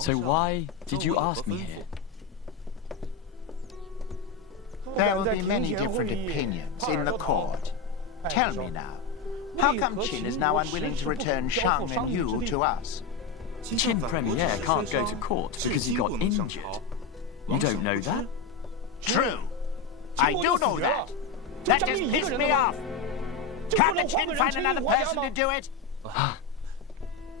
So why did you ask me here? There will be many different opinions in the court. Tell me now, how come Qin is now unwilling to return Shang and Yu to us? Qin Premier can't go to court because he got injured. You don't know that? True. I do know that. That just pissed me off. Can't the Qin find another person to do it?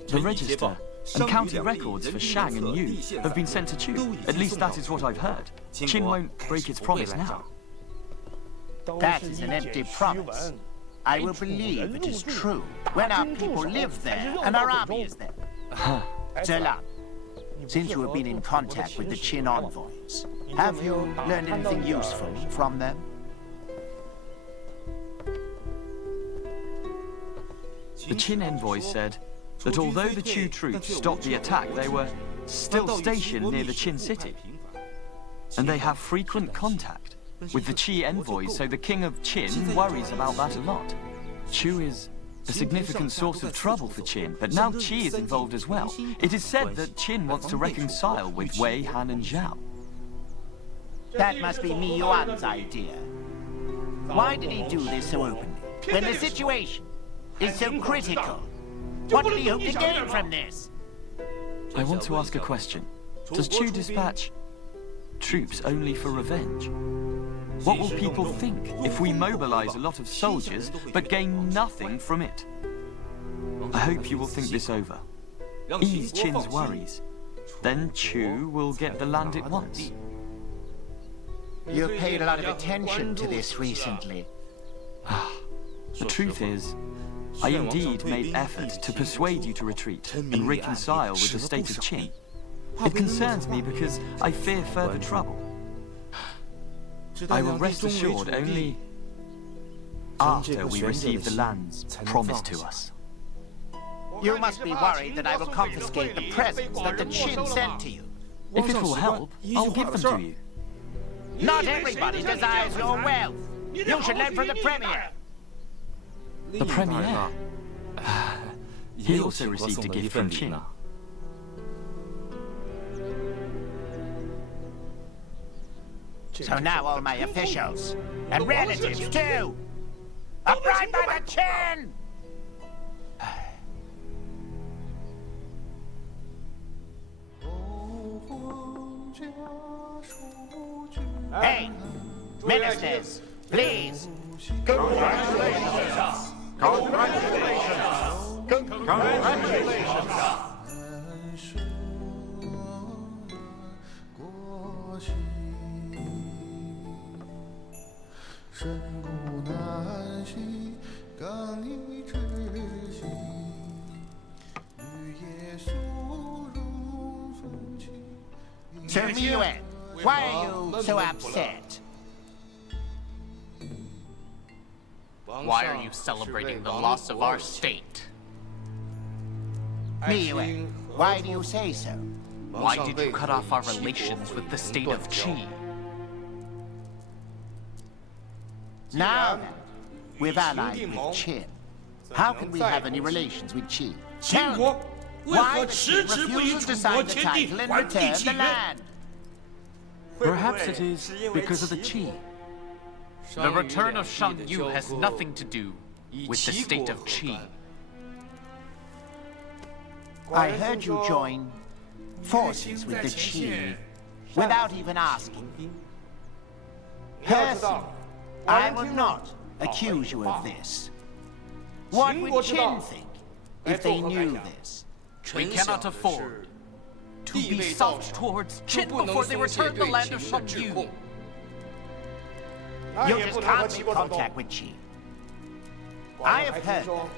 The register and county records for Shang and Yu have been sent to Chu. At least that is what I've heard. Qin won't break its promise now. That is an empty promise. I will believe it is true when our people live there and our army is there. Zhelan, since you have been in contact with the Qin envoys, have you learned anything useful from them? The Qin envoy said that although the Chu troops stopped the attack, they were still stationed near the Qin city. And they have frequent contact with the Qi envoys, so the king of Qin worries about that a lot. Chu is a significant source of trouble for Qin, but now Qi is involved as well. It is said that Qin wants to reconcile with Wei, Han, and Zhao. That must be Mi Yuan's idea. Why did he do this so openly, when the situation is so critical? What did he hope to gain from this? I want to ask a question. Does Chu dispatch troops only for revenge? What will people think if we mobilize a lot of soldiers but gain nothing from it? I hope you will think this over. Ease Qin's worries. Then Chu will get the land it wants. You've paid a lot of attention to this recently. The truth is, I indeed made effort to persuade you to retreat and reconcile with the state of Qin. It concerns me because I fear further trouble. I will rest assured only after we receive the lands promised to us. You must be worried that I will confiscate the presents that the Qin sent to you. If it will help, I'll give them to you. Not everybody desires your wealth. You should learn from the Premier. The Premier? He also received a gift from Qin. So now all my officials, and relatives too, are bribed by the Qin! Hey, ministers, please. Congratulations! Congratulations! Congratulations! Sir Miyue, why are you so upset? Why are you celebrating the loss of our state? Miyue, why do you say so? Why did you cut off our relations with the state of Qi? Now then, we've allied with Qin. How can we have any relations with Qi? Tell me, why the Qin refuses to sign the title and return the land? Perhaps it is because of the Qi. The return of Shang Yu has nothing to do with the state of Qi. I heard you join forces with the Qi without even asking. Personally, I will not accuse you of this. What would Qin think if they knew this? We cannot afford to be soft towards Qin before they return the land of Shang Yu. You just can't make contact with Qi. I have heard that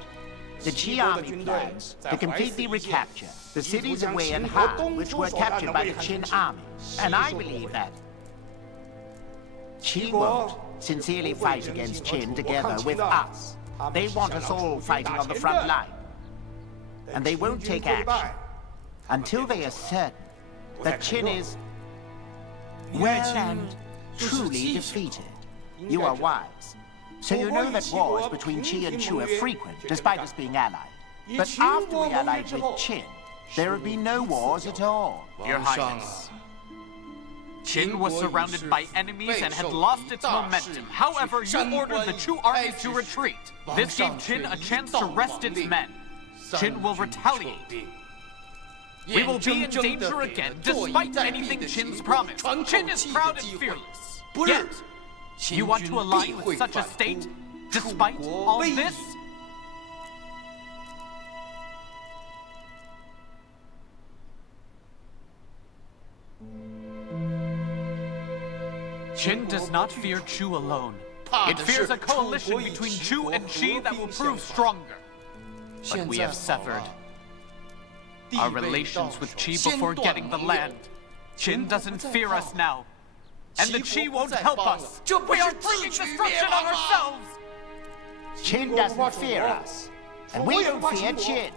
the Qi army plans to completely recapture the cities of Wei and Han, which were captured by the Qin army. And I believe that Qi won't sincerely fight against Qin together with us. They want us all fighting on the front line. And they won't take action until they are certain that Qin is well and truly defeated. You are wise, so you know that wars between Qi and Chu are frequent, despite us being allied. But after we allied with Qin, there have been no wars at all. Your Highness, Qin was surrounded by enemies and had lost its momentum. However, you ordered the Chu army to retreat. This gave Qin a chance to rest its men. Qin will retaliate. We will be in danger again, despite anything Qin's promised. Qin is proud and fearless. Yet, you want to align with such a state, despite all this? Qin does not fear Chu alone. It fears a coalition between Chu and Qi that will prove stronger. But we have severed our relations with Qi before getting the land. Qin doesn't fear us now. And the Qi won't help us. We are bringing destruction on ourselves! Qin doesn't fear us, and we don't fear Qin.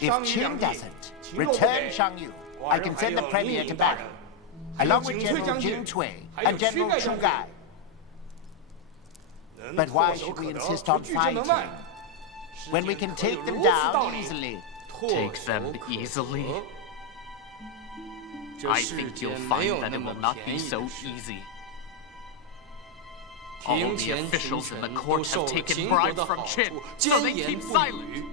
If Qin doesn't return Shangyu, I can send the Premier to battle, along with General Jin Cui and General Chu Gai. But why should we insist on fighting when we can take them down easily? Take them easily? I think you'll find that it will not be so easy. All the officials in the court have taken bribes from Qin, so they keep silent.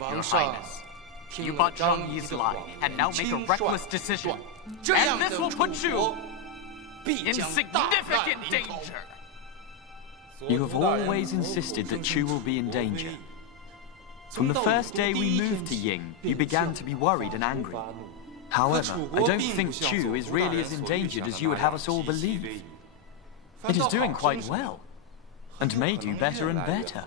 Your Highness, you bought Zhang Yi's lie, and now make a reckless decision. And this will put you in significant danger. You have always insisted that Chu will be in danger. From the first day we moved to Ying, you began to be worried and angry. However, I don't think Chu is really as endangered as you would have us all believe. It is doing quite well, and may do better and better.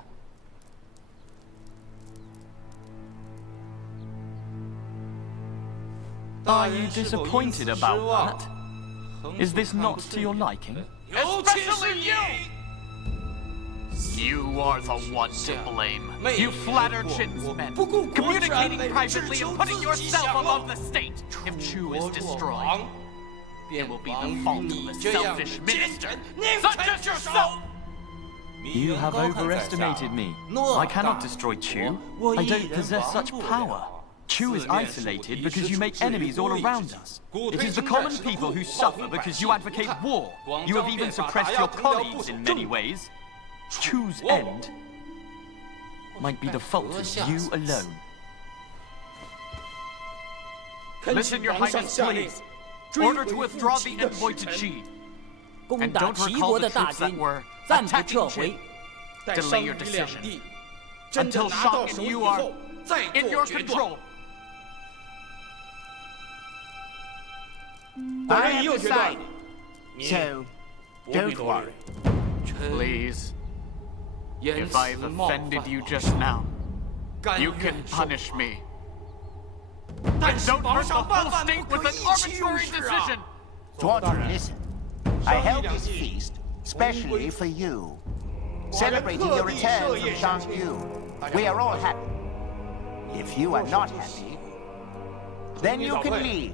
Are you disappointed about that? Is this not to your liking? Especially you! You are the one to blame. You flatter Qin's men, communicating privately and putting yourself above the state. If Chu is destroyed, it will be the fault of a selfish minister, such as yourself! You have overestimated me. I cannot destroy Chu. I don't possess such power. Chu is isolated because you make enemies all around us. It is the common people who suffer because you advocate war. You have even suppressed your colleagues in many ways. Chu's end might be the fault of you alone. Listen, Your Highness, please. Order to withdraw the envoy to Qi. And don't recall the troops that were attacking Qin. Delay your decision until Shang and you are in your control. I have decided, so don't worry. Please. If I've offended you just now, you can punish me. And don't hurt the whole state with an arbitrary decision! Dwarf, listen. I held this feast specially for you, celebrating your return from Shangyu. We are all happy. If you are not happy, then you can leave.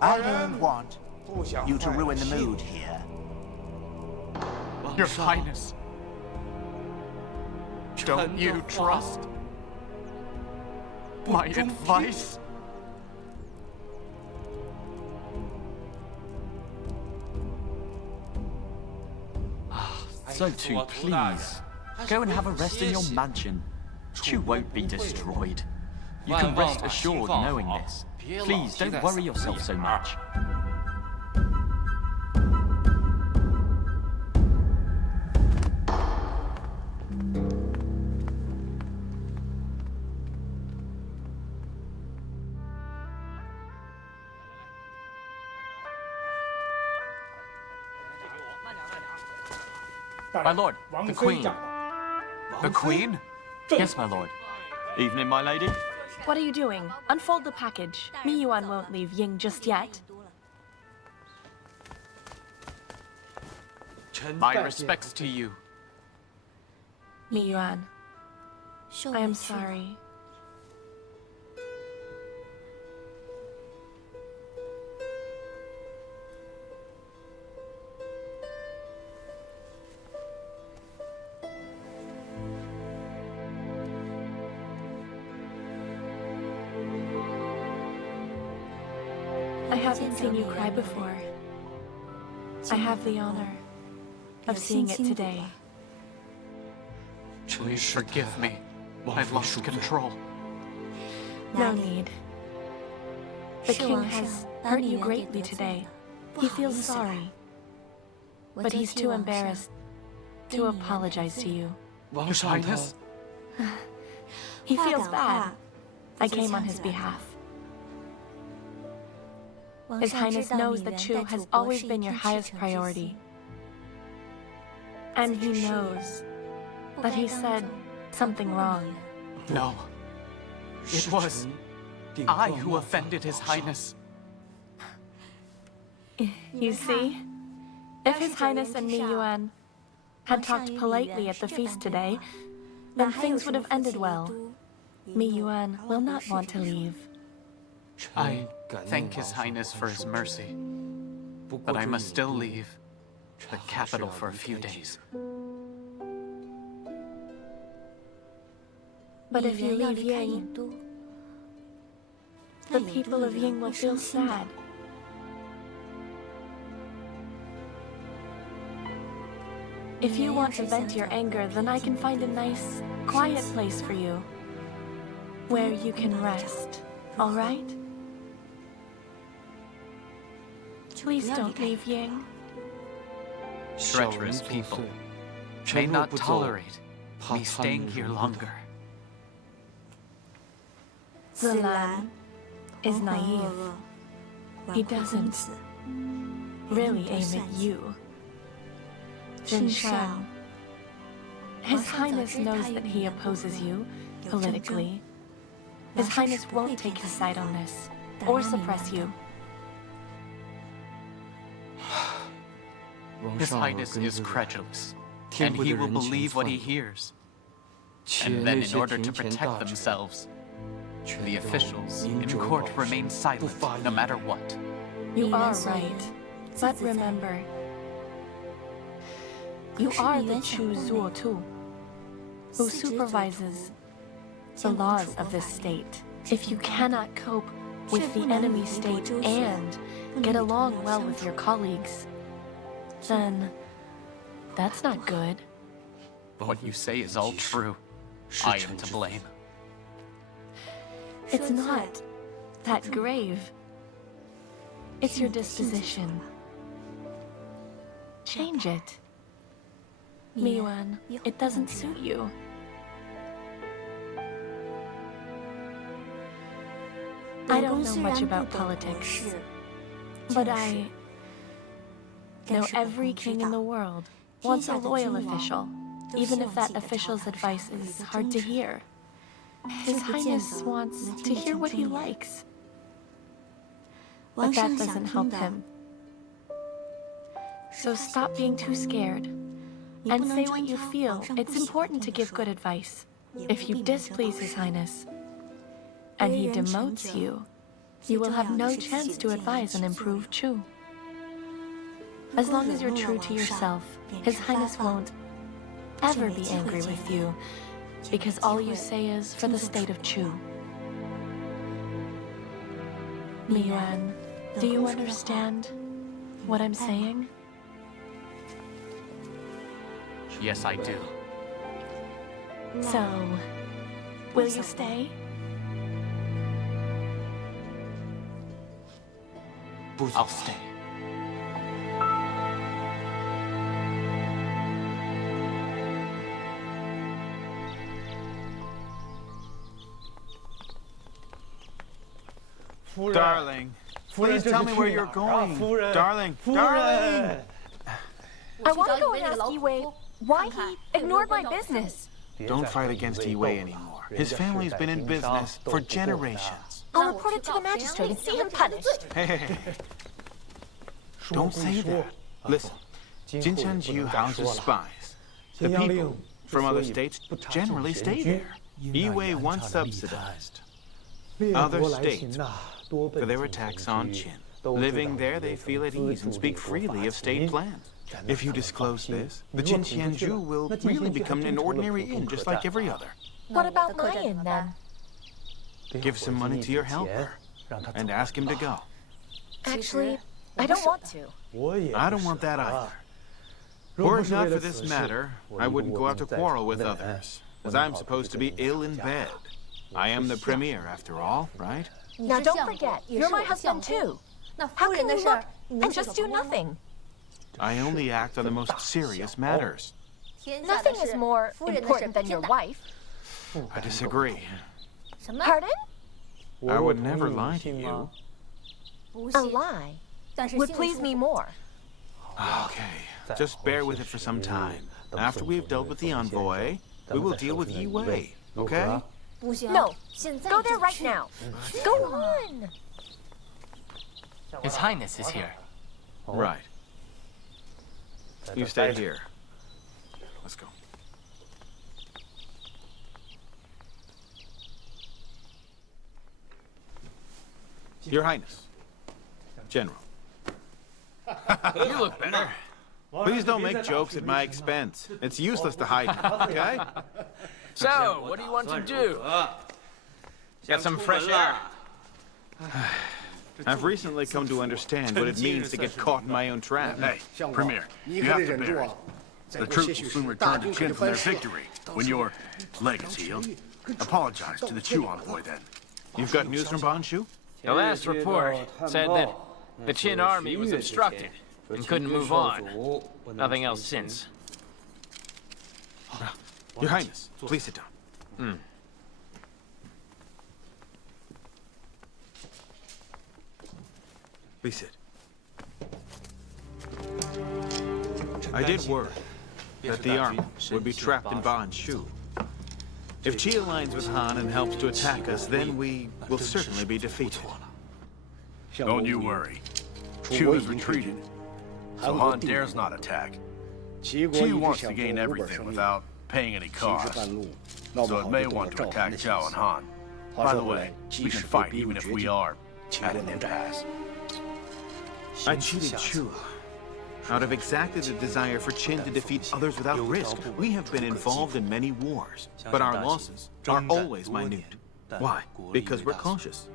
I don't want you to ruin the mood here. Your Highness, don't you trust my advice? So too, please. Go and have a rest in your mansion. Chu won't be destroyed. You can rest assured knowing this. Please, don't worry yourself so much. My lord, the Queen. The Queen? Yes, my lord. Evening, my lady. What are you doing? Unfold the package. Mi Yuan won't leave Ying just yet. My respects to you. Mi Yuan, I am sorry. I haven't seen you cry before. I have the honor of seeing it today. Please forgive me. I've lost control. No need. The king has hurt you greatly today. He feels sorry, but he's too embarrassed to apologize to you. His Highness? He feels bad. I came on his behalf. His Highness knows that Chu has always been your highest priority. And he knows that he said something wrong. No. It was I who offended His Highness. You see? If His Highness and Mi Yuan had talked politely at the feast today, then things would have ended well. Mi Yuan will not want to leave. I thank His Highness for his mercy, but I must still leave the capital for a few days. But if you leave Ying, the people of Ying will feel sad. If you want to vent your anger, then I can find a nice, quiet place for you, where you can rest, all right? Please don't leave Ying. Treacherous people may not tolerate me staying here longer. Zilan is naive. He doesn't really aim at you. Jin Shan, His Highness knows that he opposes you politically. His Highness won't take his side on this, or suppress you. His Highness is credulous, and he will believe what he hears. And then in order to protect themselves, the officials in court remain silent no matter what. You are right, but remember, you are the Chu Zuo Tu, who supervises the laws of this state. If you cannot cope with the enemy state and get along well with your colleagues, then that's not good. What you say is all true. I am to blame. It's not that grave. It's your disposition. Change it. Mi Yuan, it doesn't suit you. I don't know much about politics, but I know every king in the world wants a loyal official, even if that official's advice is hard to hear. His Highness wants to hear what he likes, but that doesn't help him. So stop being too scared and say what you feel. It's important to give good advice. If you displease His Highness and he demotes you, you will have no chance to advise and improve Chu. As long as you're true to yourself, His Highness won't ever be angry with you, because all you say is for the state of Chu. Mi Yuan, do you understand what I'm saying? Yes, I do. So, will you stay? I'll stay. Darling, please tell me where you're going. Darling, darling! I want to go and ask Yue why he ignored my business. Don't fight against Yue anymore. His family's been in business for generations. I'll report it to the magistrate and see him punished. Hey. Don't say that. Listen, Jin Shanju houses spies. The people from other states generally stay there. Yue once subsidized other states for their attacks on Qin. Living there, they feel at ease and speak freely of state plans. If you disclose this, the Jin Xianzhu will really become an ordinary inn, just like every other. What about my inn, then? Give some money to your helper and ask him to go. Actually, I don't want to. I don't want that either. Were it not for this matter, I wouldn't go out to quarrel with others, as I'm supposed to be ill in bed. I am the premier, after all, right? Now don't forget, you're my husband too. How can you look and just do nothing? I only act on the most serious matters. Nothing is more important than your wife. I disagree. Pardon? I would never lie to you. A lie would please me more. Okay, just bear with it for some time. After we've dealt with the envoy, we will deal with Yi Wei, okay? No, go there right now. Go on. His Highness is here. Right. You stay here. Let's go. Your Highness. General. You look better. Please don't make jokes at my expense. It's useless to hide them, okay? So, what do you want to do? Get some fresh air. I've recently come to understand what it means to get caught in my own trap. Hey, Premier, you have to bear it. The troops will soon return to Qin from their victory. When your leg is healed, apologize to the Chu envoy then. You've got news from Banshu? The last report said that the Qin army was obstructed and couldn't move on. Nothing else since. Your Highness, please sit down. Please sit. I did worry that the army would be trapped in Banshu. If Qi aligns with Han and helps to attack us, then we will certainly be defeated. Don't you worry. Chu has retreated, so Han dares not attack. Qi wants to gain everything without paying any cost, so it may want to attack Zhao and Han. By the way, we can fight even if we are at an impasse. I cheated Chu out of exactly the desire for Qin to defeat others without risk. We have been involved in many wars, but our losses are always minute. Why? Because we're cautious.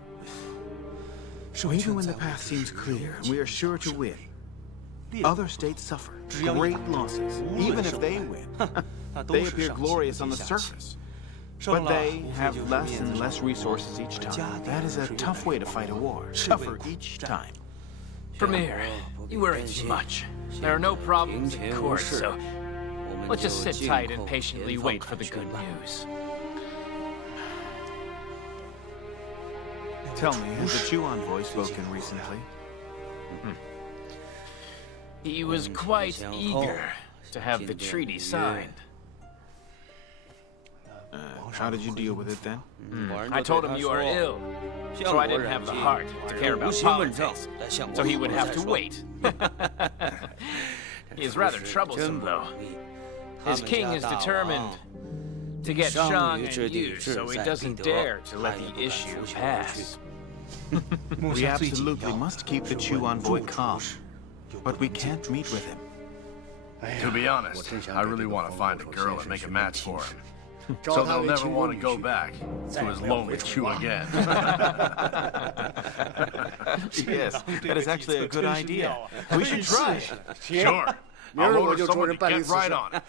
So even when the path seems clear and we are sure to win, other states suffer great losses, even if they win. They appear glorious on the surface, but they have less and less resources each time. That is a tough way to fight a war. Tougher each time. Premier, you worry too much. There are no problems in court, so let's just sit tight and patiently wait for the good news. Tell me, has the Chu envoy spoken recently? He was quite eager to have the treaty signed. How did you deal with it then? I told him you are ill, so I didn't have the heart to care about politics, so he would have to wait. He is rather troublesome, though. His king is determined to get Shang and Yu, so he doesn't dare to let the issue pass. We absolutely must keep the Chu envoy calm, but we can't meet with him. To be honest, I really want to find a girl and make a match for him. So they'll never want to go back to his lonely Chu again. Yes, that is actually a good idea. We should try. Sure. I'll order someone to get right on it.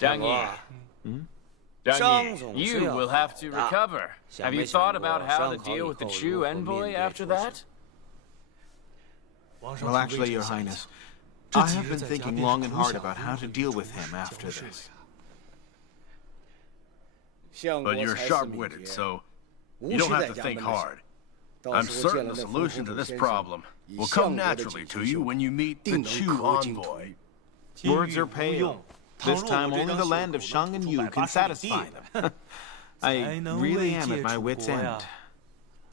Zhang Yi, you will have to recover. Have you thought about how to deal with the Chu envoy after that? Well, actually, Your Highness, I have been thinking long and hard about how to deal with him after this. But you're sharp-witted, so you don't have to think hard. I'm certain the solution to this problem will come naturally to you when you meet the Chu envoy. Words are pale. This time only the land of Shang and Yu can satisfy them. I really am at my wit's end.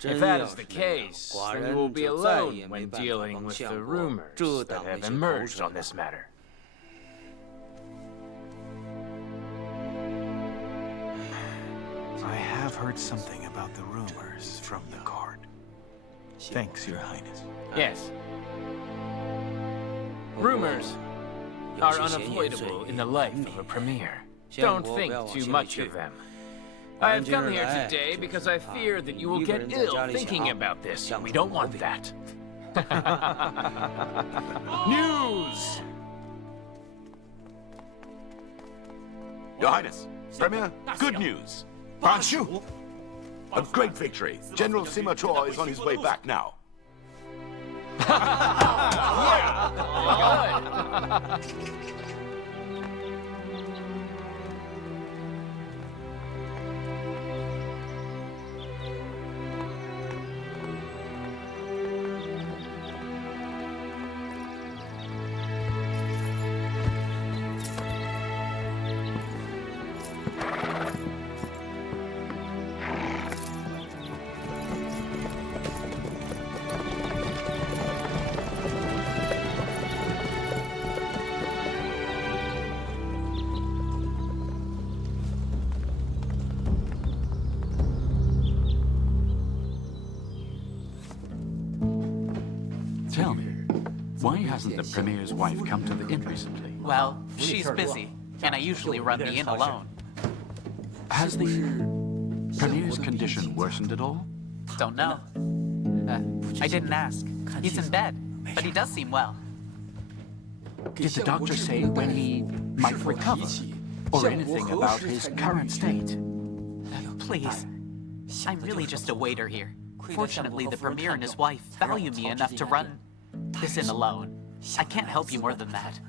If that is the case, then you will be alone when dealing with the rumors that have emerged on this matter. I have heard something about the rumors from the court. Thanks, Your Highness. Yes. Rumors are unavoidable in the life of a premier. Don't think too much of them. I've come here today because I fear that you will get ill thinking about this. We don't want that. News! Your Highness, Premier, good news. Banshu! A great victory. General Sima Chua is on his way back now. Good. Tell me, why hasn't the Premier's wife come to the inn recently? Well, she's busy, and I usually run the inn alone. Has the Premier's condition worsened at all? Don't know. I didn't ask. He's in bed, but he does seem well. Did the doctor say when he might recover? Or anything about his current state? Please. I'm really just a waiter here. Fortunately, the Premier and his wife value me enough to run this inn alone. I can't help you more than that.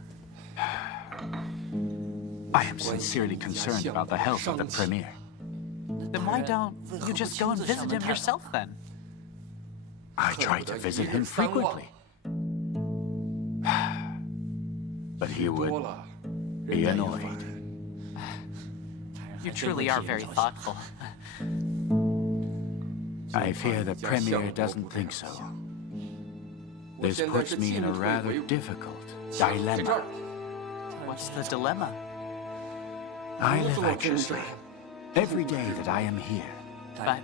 I am sincerely concerned about the health of the Premier. Then why don't you just go and visit him yourself then? I try to visit him frequently. But he would be annoyed. You truly are very thoughtful. I fear the Premier doesn't think so. This puts me in a rather difficult dilemma. What's the dilemma? I live anxiously every day that I am here. But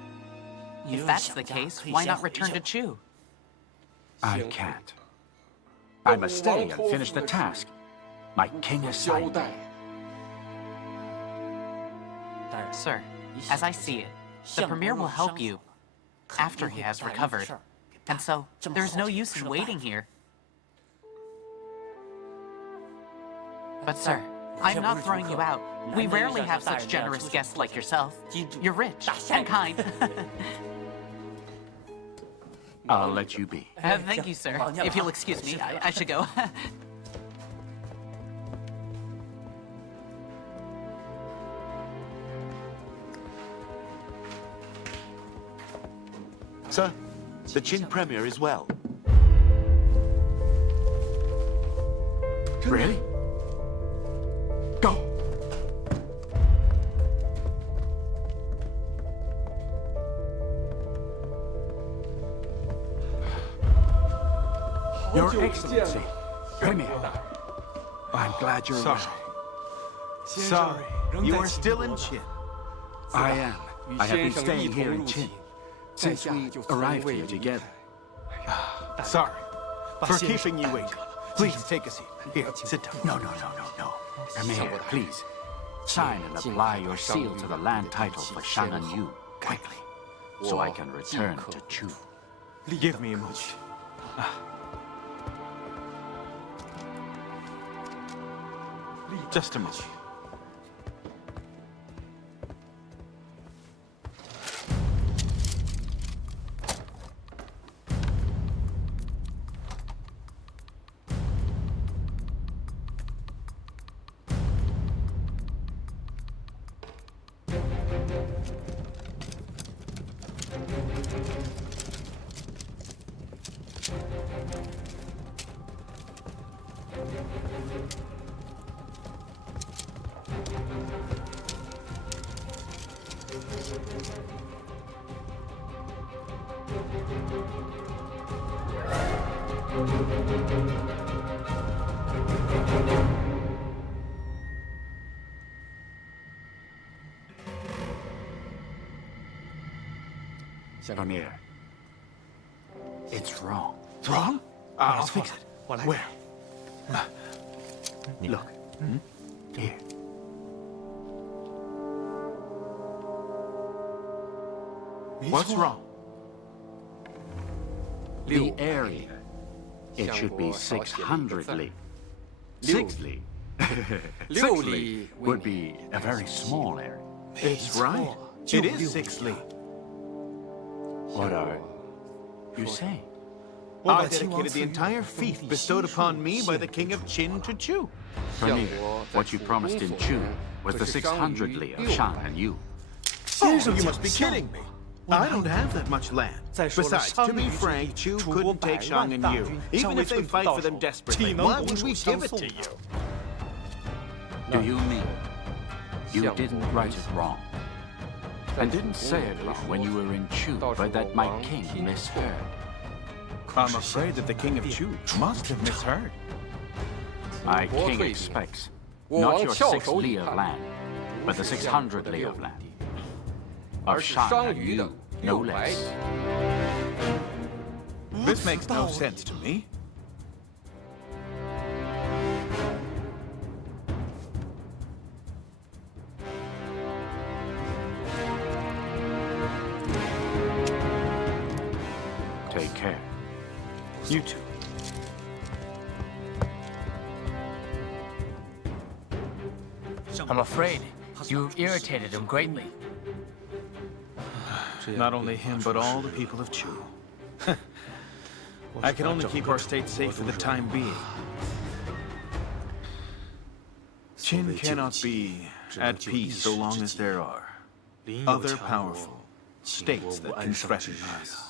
if that's the case, why not return to Chu? I can't. I must stay and finish the task my king assigned me. Sir, as I see it, the Premier will help you after he has recovered. And so, there's no use in waiting here. But sir, I'm not throwing you out. We rarely have such generous guests like yourself. You're rich and kind. I'll let you be. Thank you, sir. If you'll excuse me, I should go. Sir, the Qin Premier is well. Really? Go! Your Excellency, Premier, I'm glad you're well. Sorry, you are still in Qin. I am. I have been staying here in Qin since we arrived here together. Sorry for keeping you waiting. Please take a seat. Here, sit down. No. Premier, please. Sign and apply your seal to the land title for Shang Yu quickly, so I can return to Chu. Give me a moment. Just a moment. Premier, it's wrong. Wrong? I'll fix it. Where? Look. Here. What's wrong? The area. It should be 600 li. 6 li. 6 li would be a very small area. It's right. It is 6 li. What are you saying? I dedicated the entire fief bestowed upon me by the king of Qin to Chu. Premier, what you promised in Chu was the 600 li of Shan and you. Oh, you must be kidding me. I don't have that much land. Besides, to be frank, Chu couldn't take Shang and Yu. Even if they fight for them desperately, why would we give it to you? Do you mean you didn't write it wrong? And didn't say it wrong when you were in Chu, but that my king misheard? I'm afraid that the king of Chu must have misheard. My king expects not your 6 li of land, but the 600 li of land. Of Shang and Yu, no less. This makes no sense to me. Take care. You too. I'm afraid you've irritated him greatly. Not only him, but all the people of Chu. I can only keep our state safe for the time being. Qin cannot be at peace so long as there are other powerful states that can threaten us.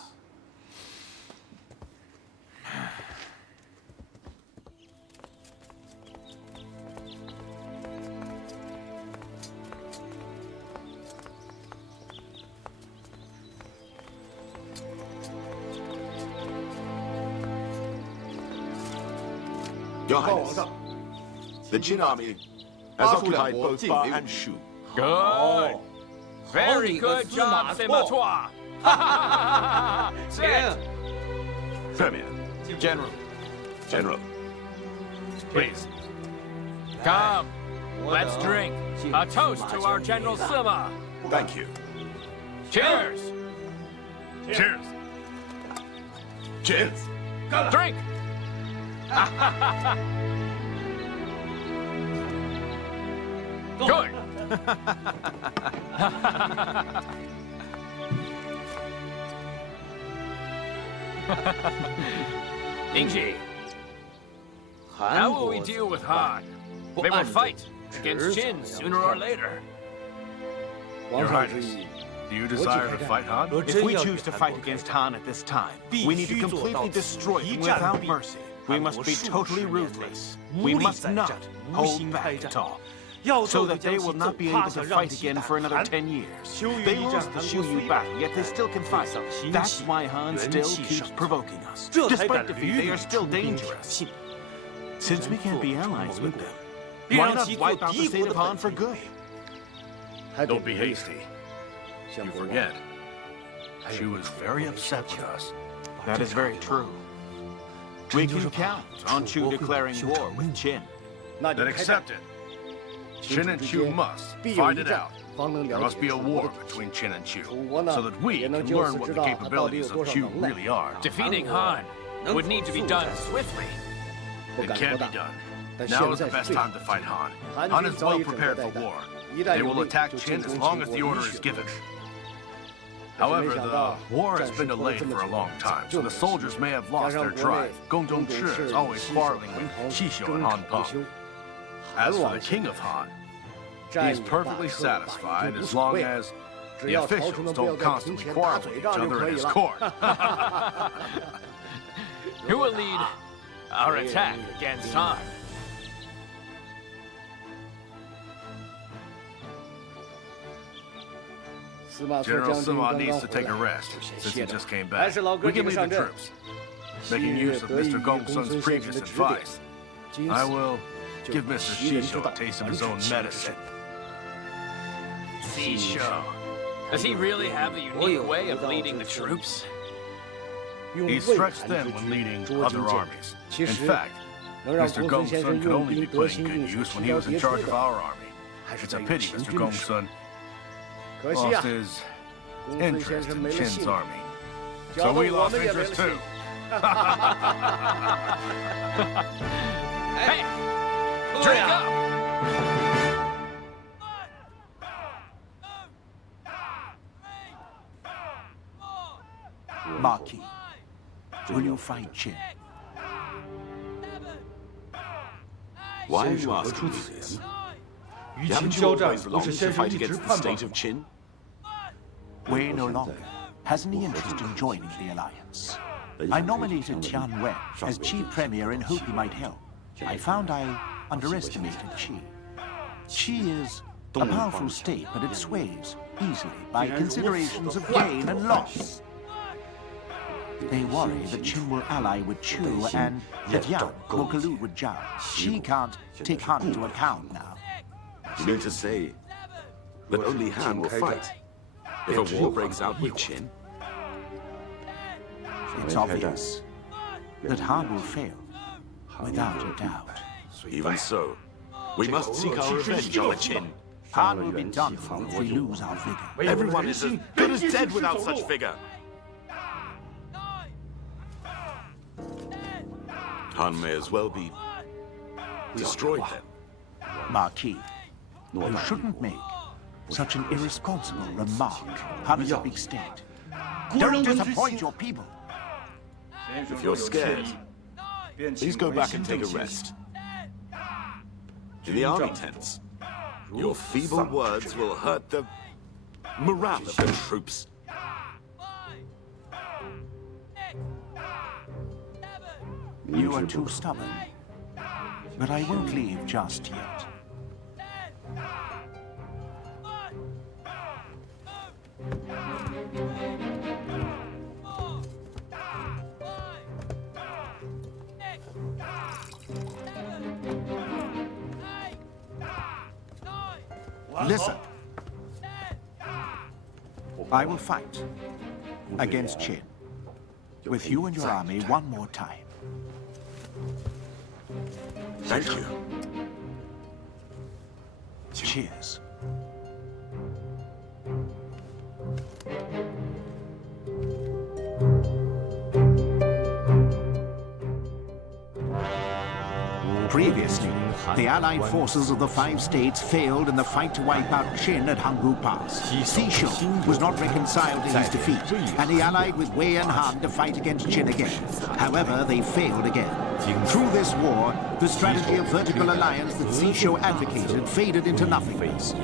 Your Highness, the Qin army has occupied both Ba and Shu. Good. Very good job, Sima Sit. Premier, General. General, Please. Come. Let's drink. A toast to our General Sima. thank you. Cheers. Cheers. Cheers. Drink. Good. Ingji, how will we deal with Han? They will fight against Qin sooner or later. Your Highness, do you desire to fight Han? If we choose to fight against Han at this time, we need to completely destroy him without mercy. We must be totally ruthless. We must not hold back at all, so that they will not be able to fight again for another 10 years. They lost the Xiuyu battle, yet they still can fight. That's why Han still keeps provoking us. Despite defeat, they are still dangerous. Since we can't be allies with them, why not wipe out the state of Han for good? Don't be hasty. You forget. She was very upset with us. That is very true. We can count on Chu declaring war with Qin. Then accept it. Qin and Chu must fight it out. There must be a war between Qin and Chu, so that we can learn what the capabilities of Chu really are. Defeating Han would need to be done swiftly. It can be done. Now is the best time to fight Han. Han is well prepared for war. They will attack Qin as long as the order is given. However, the war has been delayed for a long time, so the soldiers may have lost their drive. Gong Zhongzhi is always quarreling with Xishou and Han Peng. As for the king of Han, he's perfectly satisfied as long as the officials don't constantly quarrel with each other in his court. Who will lead our attack against Han? General Sima needs to take a rest, since he just came back. We can lead the troops. Making use of Mr. Gongsun's previous advice, I will give Mr. Xishou a taste of his own medicine. Xishou. Does he really have a unique way of leading the troops? He stretched thin when leading other armies. In fact, Mr. Gongsun could only be put in good use when he was in charge of our army. It's a pity Mr. Gongsun lost his interest in Qin's army. So we lost interest too. Hey! Drink up! Marquis, will you fight Qin? Why are you asking me this? Haven't you always longed to fight against the state of Qin? Wei no longer has any interest in joining the alliance. I nominated Tian Wen as Qi Premier in hope he might help. I found I underestimated Qi. Qi is a powerful state, but it sways easily by considerations of gain and loss. They worry that Qin will ally with Chu and that Yang will collude with Zhao. Qi can't take Han into account now. You mean to say that only Han will fight if a war breaks out with Qin? It's obvious that Han will fail, without a doubt. Even so, we must seek our revenge on the Qin. Han will be done for if we lose our vigor. Everyone is as good as dead without such vigor. Han may as well be destroyed then. Marquis, you shouldn't make such an irresponsible remark. Han is a big state. Don't disappoint your people. If you're scared, please go back and take a rest. In the army tents, your feeble words will hurt the morale of the troops. You are too stubborn, but I won't leave just yet. Listen. I will fight against Qin with you and your army one more time. Thank you. Cheers. Previously, the Allied forces of the 5 states failed in the fight to wipe out Qin at Hanggu Pass. Xishou was not reconciled to his defeat, and he allied with Wei and Han to fight against Qin again. However, they failed again. Through this war, the strategy of vertical alliance that Xishou advocated faded into nothingness.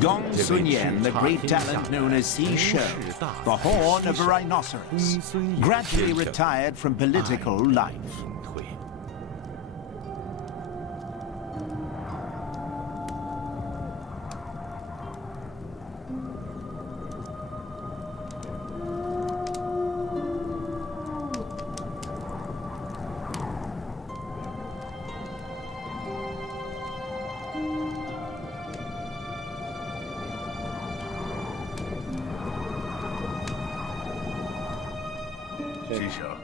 Gong Sun Yan, the great talent known as Xishou, the horn of a rhinoceros, gradually retired from political life. Xishou.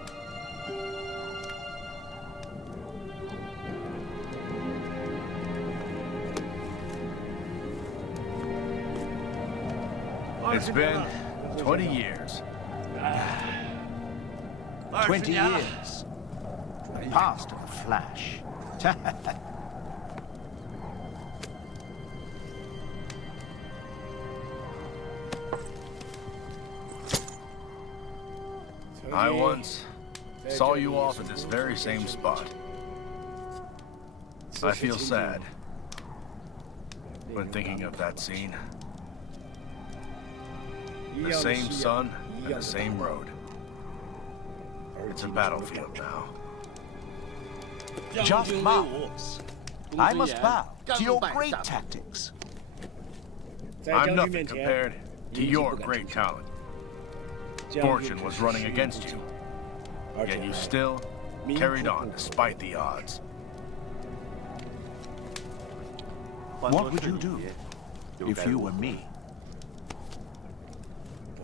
It's been 20 years. 20 years. Passed in a flash. I once saw you off at this very same spot. I feel sad when thinking of that scene. The same sun and the same road. It's a battlefield now. Just bow. I must bow to your great tactics. I'm nothing compared to your great talent. Fortune was running against you, yet you still carried on despite the odds. What would you do if you were me?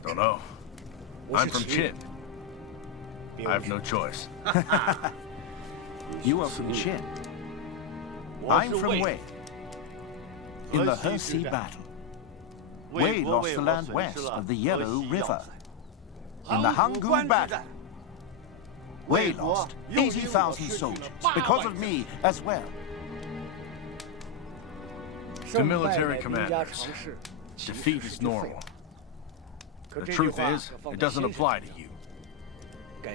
Don't know. I'm from Qin. I have no choice. You are from Qin. I'm from Wei. In the He battle, Wei lost the land west of the Yellow River. In the Hangu Battle, Wei lost 80,000 soldiers because of me as well. To military commanders, defeat is normal. The truth is, it doesn't apply to you.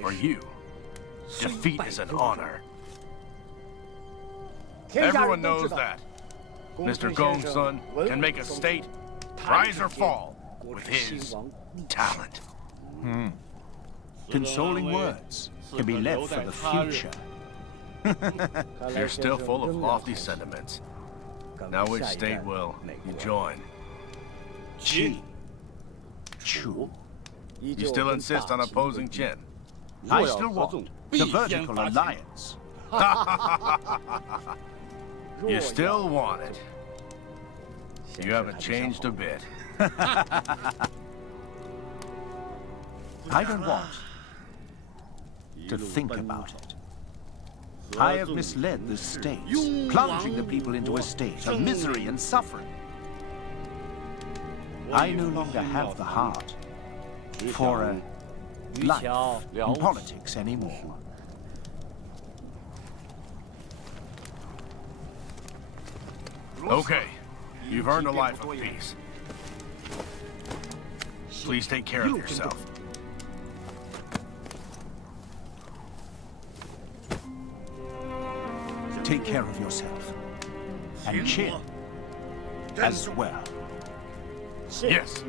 For you, defeat is an honor. Everyone knows that. Mr. Gong's son can make a state rise or fall with his talent. Consoling words can be left for the future. You're still full of lofty sentiments. Now which state will you join? Qi. Chu. You still insist on opposing Qin? I still want the vertical alliance. You still want it. You haven't changed a bit. I don't want to think about it. I have misled the states, plunging the people into a state of misery and suffering. I no longer have the heart for a life in politics anymore. Okay, you've earned a life of peace. Please take care of yourself. Take care of yourself. And Qin as well. Yes.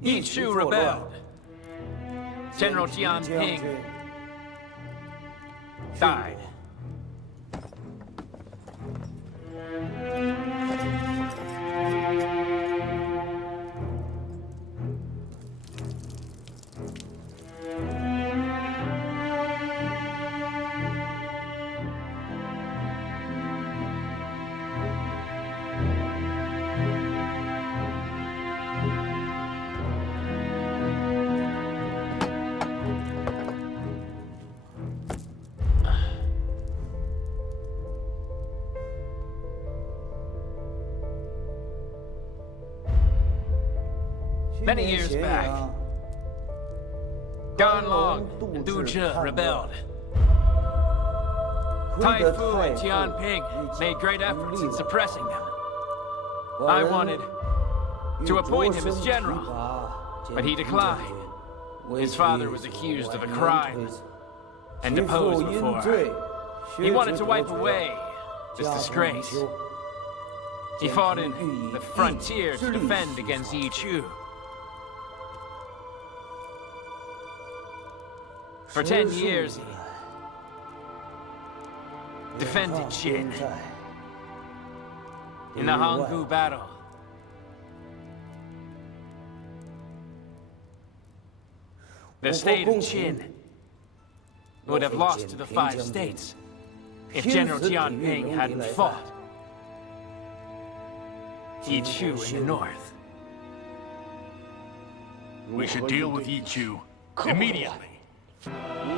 Yichu rebelled. General Jian Ping died. Many years back, Ganlong and Du Zhe rebelled. Tai Fu and Tianping made great efforts in suppressing them. I wanted to appoint him as general, but he declined. His father was accused of a crime and deposed before. He wanted to wipe away this disgrace. He fought in the frontier to defend against Yichu. For 10 years, he defended Qin in the Hanggu battle. The state of Qin would have lost to the 5 states if General Tianping hadn't fought Yichu in the north. We should deal with Yichu immediately.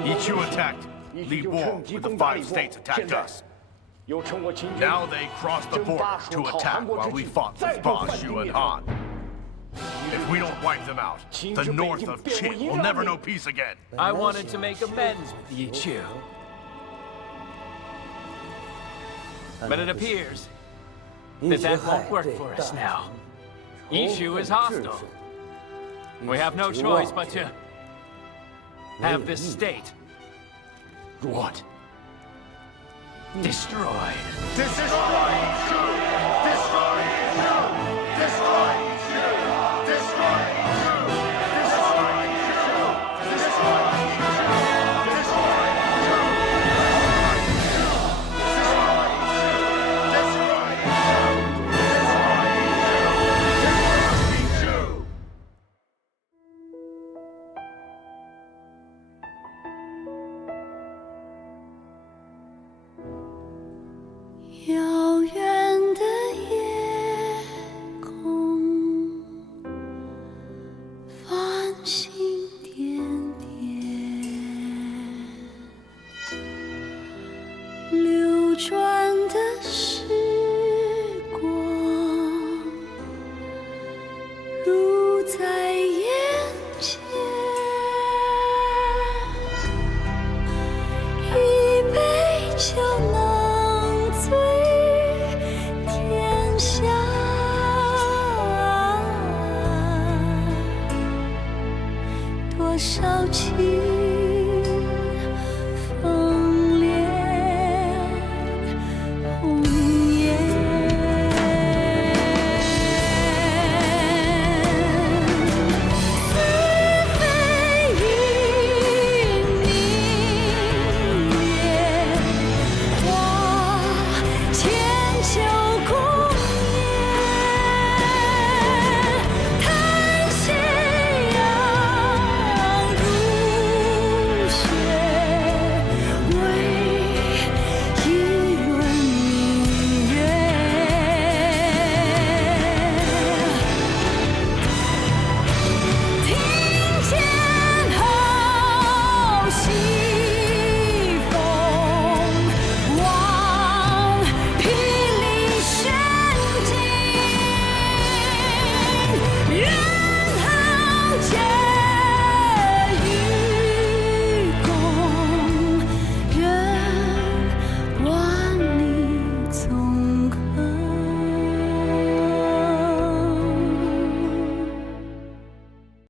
Yichu attacked Li Bo when the 5 states attacked us. Now they crossed the border to attack while we fought with Ba, Shu, and Han. If we don't wipe them out, the north of Qin will never know peace again. I wanted to make amends with Yichu. But it appears that won't work for us now. Yichu is hostile. We have no choice but to have this state. What? Destroyed. Destroy Yichu! Destroy Yichu! Destroy Yichu! Destroy Yichu! Destroy Yichu! Destroy Yichu! Destroy遥远的夜空，繁星点点，流转的时光，如在眼前，一杯酒能醉天下，多少情